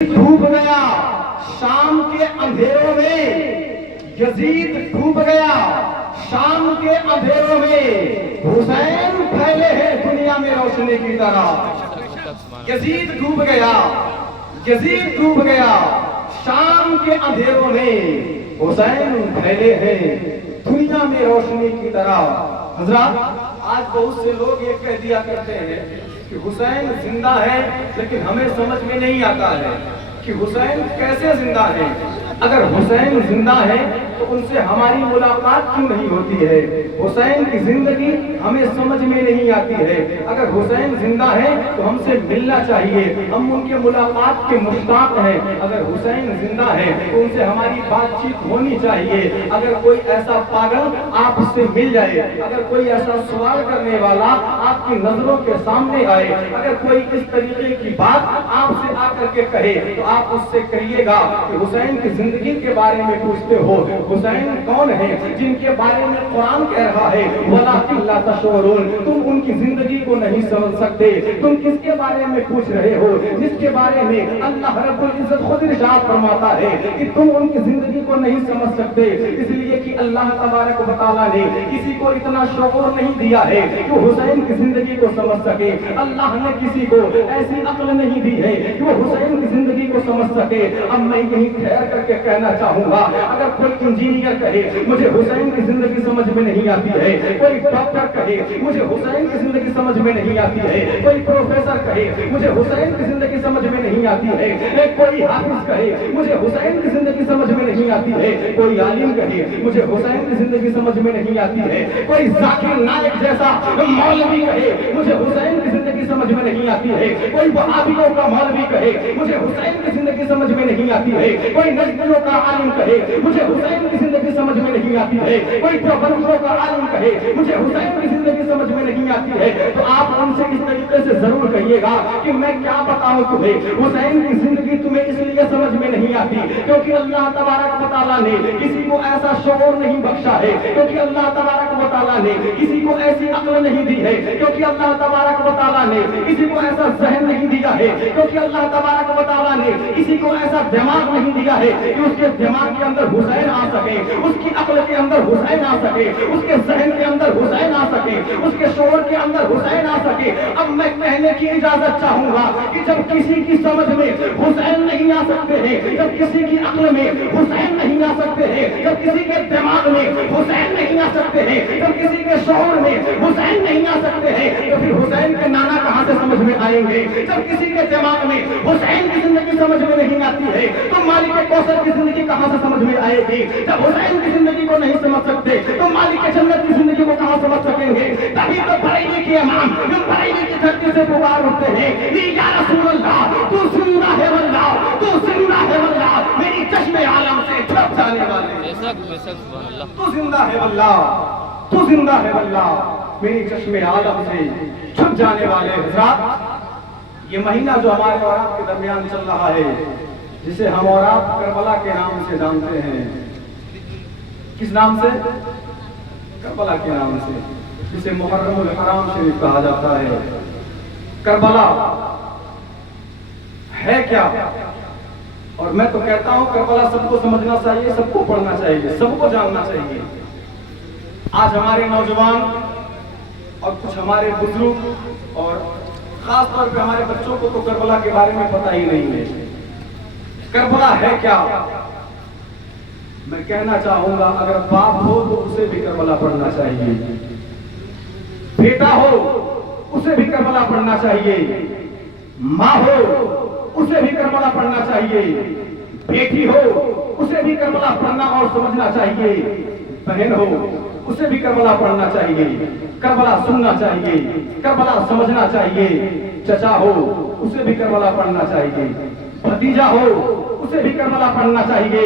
डूब गया शाम के अंधेरों में, यजीद डूब गया शाम के अंधेरों में, हुसैन फैले हैं दुनिया में रोशनी की तरह। यजीद डूब गया, यजीद डूब गया शाम के अंधेरों में, हुसैन फैले हैं दुनिया में रोशनी की तरह। हजरत, आज बहुत से लोग ये कह दिया करते हैं कि हुसैन जिंदा है, लेकिन हमें समझ में नहीं आता है कि हुसैन कैसे जिंदा है। अगर हुसैन जिंदा है तो उनसे हमारी मुलाकात क्यों नहीं होती है? हुसैन की जिंदगी हमें समझ में नहीं आती है। अगर हुसैन जिंदा है तो हमसे मिलना चाहिए, हम उनके मुलाकात के मुश्ताक हैं। अगर हुसैन जिंदा है तो उनसे हमारी बातचीत होनी चाहिए। अगर कोई ऐसा पागल आपसे मिल जाए, अगर कोई ऐसा सवाल करने वाला आपकी नजरों के सामने आए, अगर कोई इस तरीके की बात आपसे आकर के कहे, तो आप उससे कहिएगा कि हुसैन की जिंदगी के बारे में पूछते हो, हुसैन कौन है जिनके बारे में कुरान कह रहा है वलाकिन ला तशऊरून, तुम उनकी जिंदगी को नहीं समझ सकते। तुम किसके बारे में पूछ रहे हो? जिसके बारे में अल्लाह रब्बुल इज्जत खुद इरशाद फरमाता है कि तुम उनकी जिंदगी को नहीं समझ सकते, इसलिए कि अल्लाह तबारक व तआला ने किसी को इतना शऊर नहीं दिया है कि हुसैन की जिंदगी को समझ सके। अल्लाह ने किसी को ऐसी अक्ल नहीं दी है कि वो हुसैन की जिंदगी को समझ सके। अब मैं यही ठहर करके कहना चाहूंगा, अगर कोई इंजीनियर कहे मुझे हुसैन की जिंदगी समझ में नहीं आती है, कोई डॉक्टर कहे मुझे हुसैन की जिंदगी समझ में नहीं आती है, कोई प्रोफेसर कहे मुझे हुसैन की जिंदगी समझ में नहीं आती है, कोई हाफिज कहे मुझे हुसैन की जिंदगी समझ में नहीं आती है, कोई आलिम कहे मुझे हुसैन की जिंदगी समझ में नहीं आती है, कोई जाकिर नायक जैसा मौलवी कहे मुझे हुसैन की जिंदगी समझ में नहीं आती है, कोई वहाबियों का मौलवी कहे मुझे हुसैन की जिंदगी समझ में नहीं आती है, कोई नजदियों का आलिम कहे मुझे हुसैन की जिंदगी समझ में नहीं आती है, कोई प्रबंधकों का आलिम कहे मुझे हुसैन की जिंदगी समझ में नहीं आती है, तो आप उनसे इस तरीके से जरूर कहिएगा कि मैं क्या बताऊं तुम्हें, हुसैन की जिंदगी तुम्हें इसलिए समझ में नहीं आती क्योंकि अल्लाह तबारक व तआला ने किसी को ऐसा शऊर नहीं बख्शा है, क्योंकि अल्लाह तबारक व तआला ने किसी को ऐसी अक्ल नहीं दी है, क्योंकि अल्लाह तबारक व तआला ने किसी को ऐसा जहन नहीं दिया है, क्योंकि अल्लाह तबारक व तआला ने किसी को ऐसा दिमाग नहीं दिया है कि उसके दिमाग के अंदर हुसैन आ सके, उसकी अक्ल के अंदर हुसैन आ सके, उसके जहन के अंदर हुसैन आ सके, उसके शऊर के अंदर हुसैन आ सके। अब मैं कहने की इजाजत चाहूंगा कि जब किसी की समझ में हुसैन नहीं आ सकते हैं, जब किसी की अक्ल में हुसैन नहीं आ सकते हैं, जब किसी के दिमाग में हुसैन नहीं आ सकते हैं, जब किसी के शऊर में हुसैन नहीं आ सकते हैं, तो फिर हुसैन के नाना कहां से समझ में आएंगे? जब किसी के दिमाग में हुसैन की जिंदगी समझ में नहीं आती है तो मालिक कौसर की जिंदगी कहां से समझ में आएगी? जब हुसैन की जिंदगी को नहीं समझ सकते तो मालिक जन्नत की जिंदगी को कहां समझ सकेंगे? तभी तो बरेली के इमाम बरेली की धरती से पुकार उठते हैं, या रसूल अल्लाह तू जिंदा है वल्लाह, तू जिंदा है वल्लाह, मेरी चश्मे आलम से छप जाने वाले, तू जिंदा है वल्लाह, तू जिंदा है वल्लाह, मेरी चश्मे आलम से छप जाने वाले। हजरात, ये महीना जो हमारे और आपके दरमियान चल रहा है, जिसे हम और आप करबला के नाम से जानते हैं, किस नाम से? करबला के नाम से, जिसे मुहर्रमुल हराम शरीफ कहा जाता है। करबला है क्या? और मैं तो कहता हूं करबला सबको समझना चाहिए, सबको पढ़ना चाहिए, सबको जानना चाहिए। आज हमारे नौजवान और कुछ हमारे बुजुर्ग और खास तौर पे हमारे बच्चों को तो करबला के बारे में पता ही नहीं है। करबला है क्या? मैं कहना चाहूंगा, अगर बाप हो तो उसे भी करबला पढ़ना चाहिए, बेटा हो उसे भी करबला पढ़ना चाहिए, माँ हो उसे भी करबला पढ़ना चाहिए, बेटी हो उसे भी करबला पढ़ना और समझना चाहिए, बहन हो उसे भी करबला पढ़ना चाहिए, करबला सुनना चाहिए, करबला समझना चाहिए, चचा हो उसे भी करबला पढ़ना चाहिए, भतीजा हो उसे भी करबला पढ़ना चाहिए।